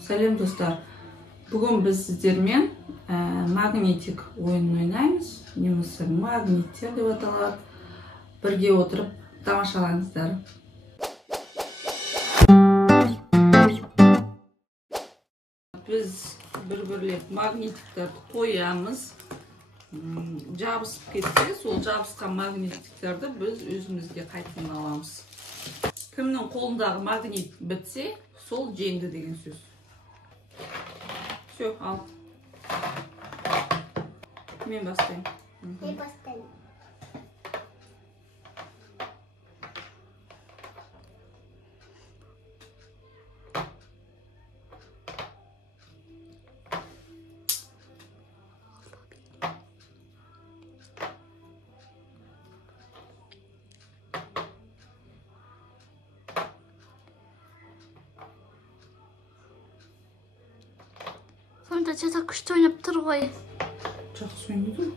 Сәлем достар. Бүгін біз сіздермен магнитик ойынын ойнаймыз. Немесе магниттер деп аталады. Бірге отырып тамашалаңыздар. Біз бір-бірлеп магнитиктерді қоямыз. Жабысып кетсе, сол жабысқан магнитиктерді біз өзімізге қайтадан аламыз. Кімнің қолындағы магнит бітсе, сол жеңді деген сөз. Все, ал. Мен бастайым. Мен бастайым. Sonunda çatak kuşta oynayıp тұрғой. Жақсы ойнады.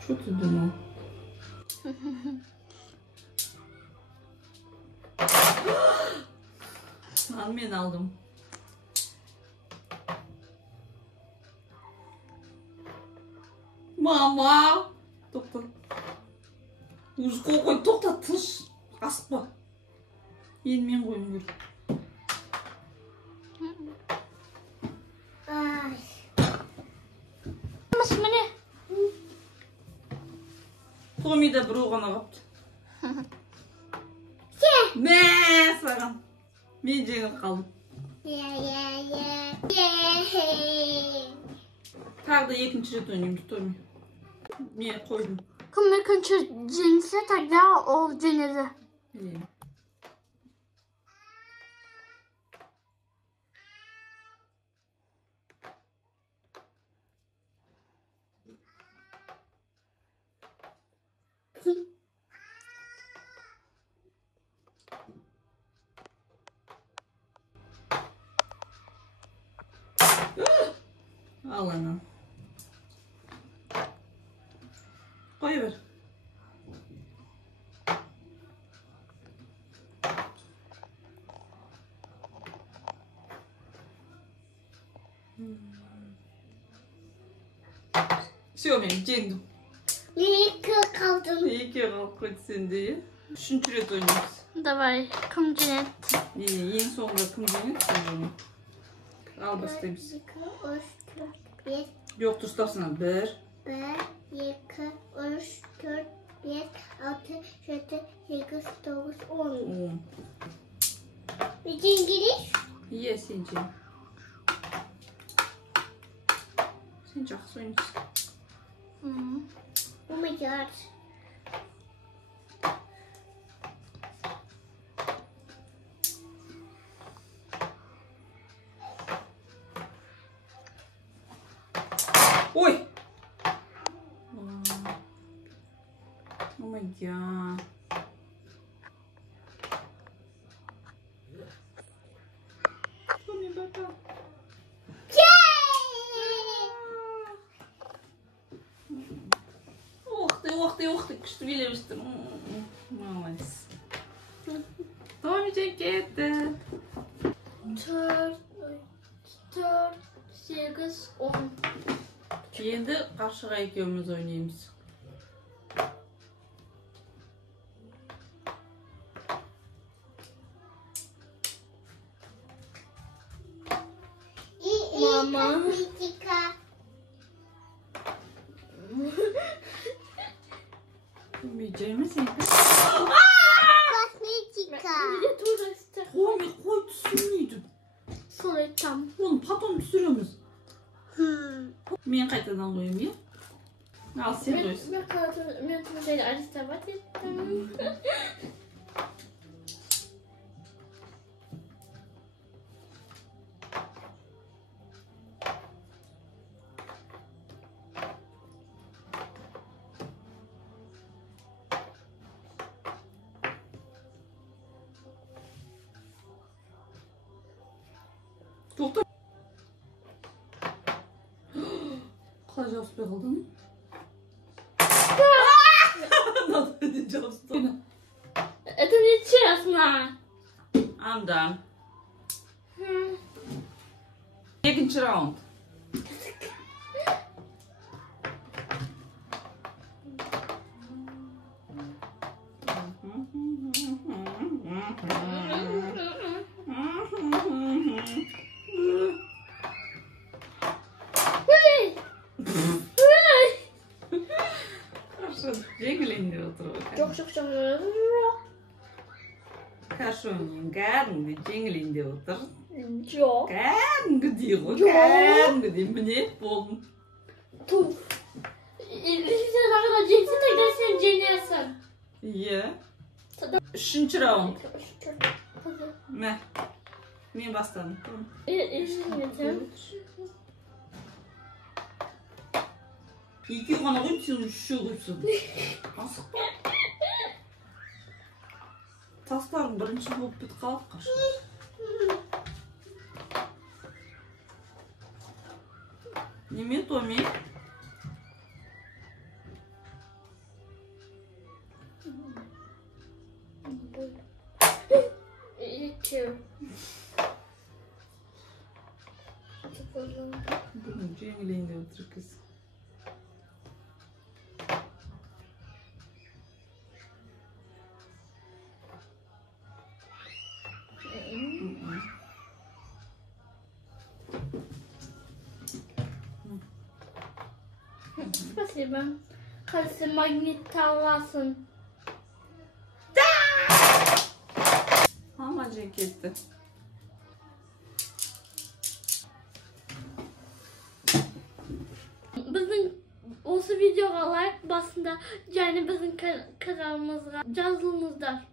Что ты думал? Мен алдым. Мама! Тоқта. Қой, тоқта, тыныш. Аспа. Енді мен қойым керек. Міне. Томида бір оғана қапты. Мә, саған. Мен жеңіп қалдым. Тағы да екінші рет ойнаймыз, Томи. Мен қойдым. Кім екінші жеңсе, тогда ол жеңеді. Al anam. Koyuver. Все, мен жеңдім. Екі қалдым. Екі қалып қойды сенде. Үшінші рет ойнаймыз. Давай, кім жеңеді? Ең соңында кім жеңеді? Ал бастаймыз. 2, 3, 4, 5. Жоқ, дұрыстапсың. 1, 2, 3, 4, 5, 6, 7, 8, 9, 10. 10. Bütün giriş. Ye, sen жең. Sen жақсы ойнайсың. Oh my god. Ой! Oh my god. Томи, баба. Ох ты, күшті билемістің. Молодец. Томи жеңіп кетті. 4, 8, 10. Енді қаршыға екеуміз ойнаймыз. Mama. Kosmetika. Bilmeyeceğimiz neydi? Kosmetika. Tomi, koy түсірмейді. Сол айтам. Оны потом түсіреміз. Мен қайтадан қойым, е? Ал, сен қойсын. Мен тұмдайды арестовать еттім. Тоқта. Қалай жауыспай қалдың? Надо жауыспай. Это нечестно. I'm done. Екінші раунд. Хорошо, жеңілейін деп отыр ғой. Хорошо, кәдімгі жеңілейін деп отыр. Жоқ. Кәдімгідей ғой, кәдімгідей. Міне, болдым. Туф. Sen arada cinsi tekrar sen cennesin. Иә. Үшінші раунд. Мә. Мен бастадым. Екі ғана қойып, сен үші қойыпсың. Асықпа. Тастарың бірінші болып бітіп қалып қашын. Неме, Томи? Бүгін жеңілейін деп отыр кіз. Спасибо. Kalsın magnet tavlasın. Ama Cenk etti. Bizim olsa videoga like basında yani bizim kanalımızga yazılыңыздар.